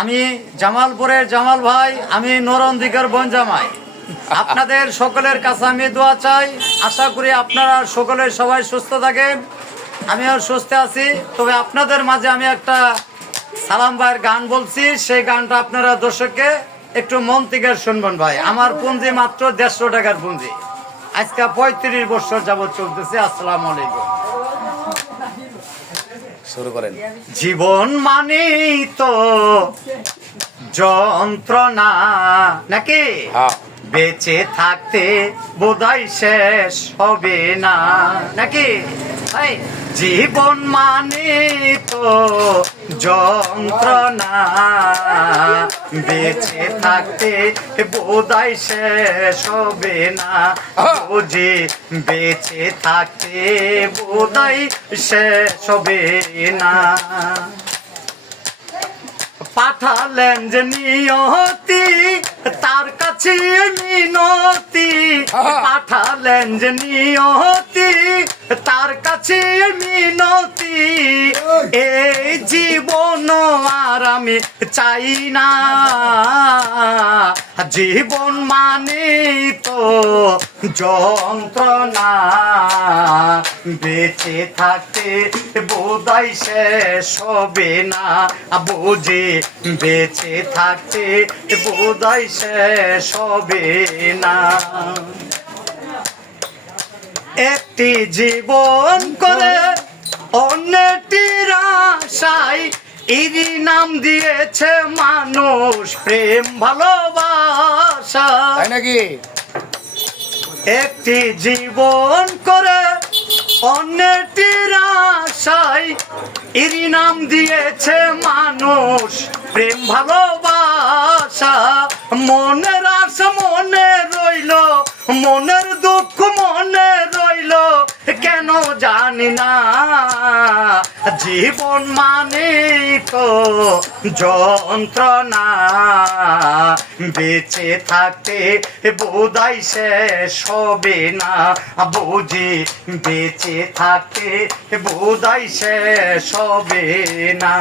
আমি জামালপুরের জামাল ভাই, আমি নরন্দিকার বোন জামাই। আপনাদের সকলের কাছে আমি দোয়া চাই। আশা করি আপনারা সকলে সবাই সুস্থ থাকেন, আমিও সুস্থ আছি। তবে আপনাদের মাঝে আমি একটা সালাম ভাইয়ের গান বলছি, সেই গানটা আপনারা দর্শককে একটু মন থেকে শুনবেন ভাই। আমার পুঁজি মাত্র 150 টাকার পুঁজি, আজকে 35 বছর যাবৎ চলতেছে। আসসালামু আলাইকুম। শুরু করেন। জীবন মানেই তো যন্ত্রণা নাকি, বেঁচে থাকতে বোধহয় শেষ হবে না নাকি। জীবন মানে তো যন্ত্রণা, বেঁচে থাকতে বোধহয় শেষ হবে না। বুঝি বেঁচে থাকতে বোধহয় শেষ হবে না। পাঠালেন যে নিয়তি, তার কাছে মিনতি। পাঠালেন যে নিয়তি, তার কাছে মিনতি। এই জীবন আর আমি চাই না। জীবন মানে তো যন্ত্রণা, বেঁচে থাকতে বোধহয় শেষ হবে না। বুঝি বেঁচে থাকতে বোধহয় শেষ হবে না। একটি জীবন করে অন্যটির আশায় এরই নাম দিয়েছে মানুষ প্রেম ভালোবাসা, তাই নাকি? একটি জীবন করে অন্যটির আশায় এরই নাম দিয়েছে মানুষ প্রেম ভালোবাসা। মনের আশা মনে রইল, মনের দুঃখ মনে রইল, কেন জানি না। জীবন মানে তো যন্ত্রণা, বেঁচে থাকতে বোধহয় শেষ হবে না। বুঝি বেঁচে থাকতে বোধহয় শেষ হবে না।